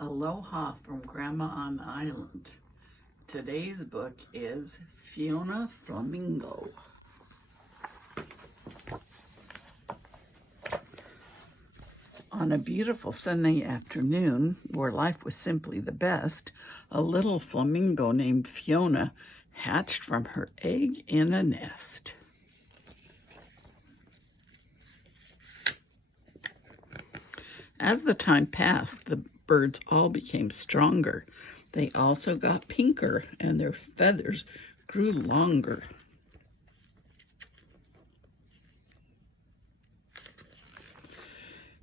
Aloha from Grandma on the Island. Today's book is Fiona Flamingo. On a beautiful sunny afternoon, where life was simply the best, a little flamingo named Fiona hatched from her egg in a nest. As the time passed, the birds all became stronger. They also got pinker, and their feathers grew longer.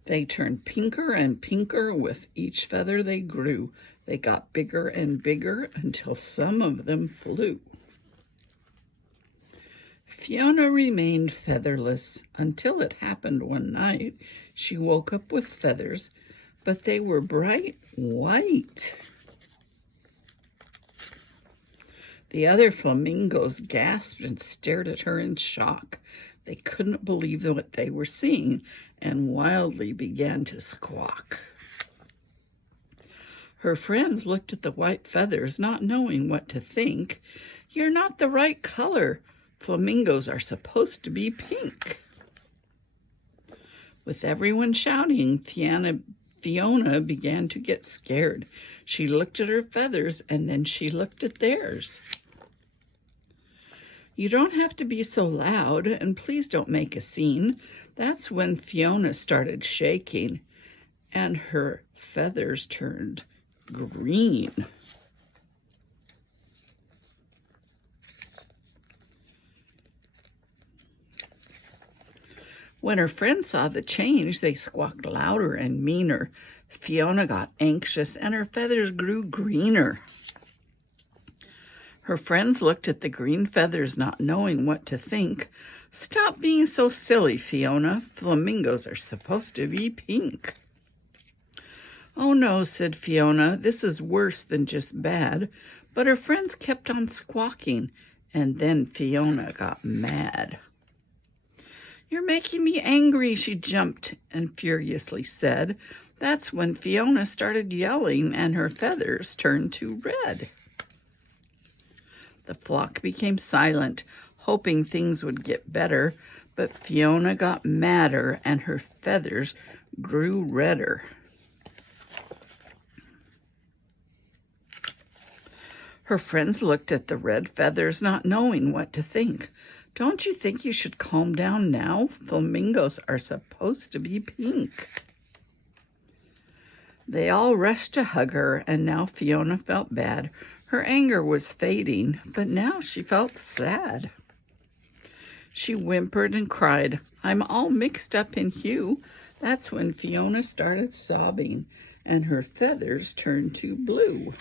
They turned pinker and pinker with each feather they grew. They got bigger and bigger until some of them flew. Fiona remained featherless until it happened one night. She woke up with feathers, but they were bright white. The other flamingos gasped and stared at her in shock. They couldn't believe what they were seeing and wildly began to squawk. Her friends looked at the white feathers, not knowing what to think. "You're not the right color. Flamingos are supposed to be pink." With everyone shouting, Fiona began to get scared. She looked at her feathers and then she looked at theirs. "You don't have to be so loud, and please don't make a scene." That's when Fiona started shaking and her feathers turned green. When her friends saw the change, they squawked louder and meaner. Fiona got anxious and her feathers grew greener. Her friends looked at the green feathers, not knowing what to think. "Stop being so silly, Fiona. Flamingos are supposed to be pink." "Oh no," said Fiona, "this is worse than just bad." But her friends kept on squawking, and then Fiona got mad. "You're making me angry," she jumped and furiously said. That's when Fiona started yelling and her feathers turned to red. The flock became silent, hoping things would get better, but Fiona got madder and her feathers grew redder. Her friends looked at the red feathers, not knowing what to think. "Don't you think you should calm down now? Flamingos are supposed to be pink." They all rushed to hug her, and now Fiona felt bad. Her anger was fading, but now she felt sad. She whimpered and cried, "I'm all mixed up in hue." That's when Fiona started sobbing, and her feathers turned to blue.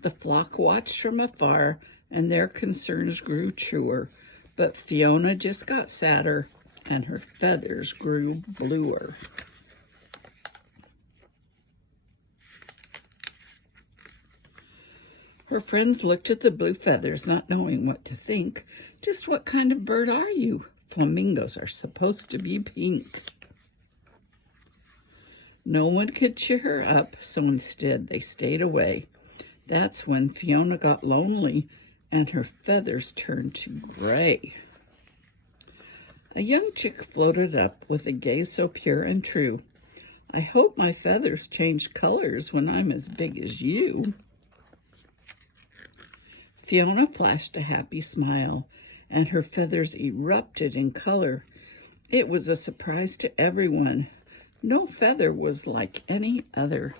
The flock watched from afar, and their concerns grew truer, but Fiona just got sadder, and her feathers grew bluer. Her friends looked at the blue feathers, not knowing what to think. "Just what kind of bird are you? Flamingos are supposed to be pink." No one could cheer her up, so instead they stayed away. That's when Fiona got lonely and her feathers turned to gray. A young chick floated up with a gaze so pure and true. "I hope my feathers change colors when I'm as big as you." Fiona flashed a happy smile, and her feathers erupted in color. It was a surprise to everyone. No feather was like any other.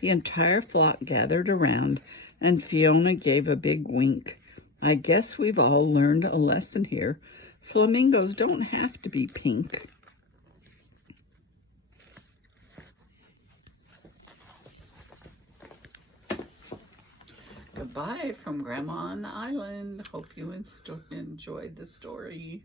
The entire flock gathered around, and Fiona gave a big wink. "I guess we've all learned a lesson here. Flamingos don't have to be pink." Goodbye from Grandma on the Island. Hope you enjoyed the story.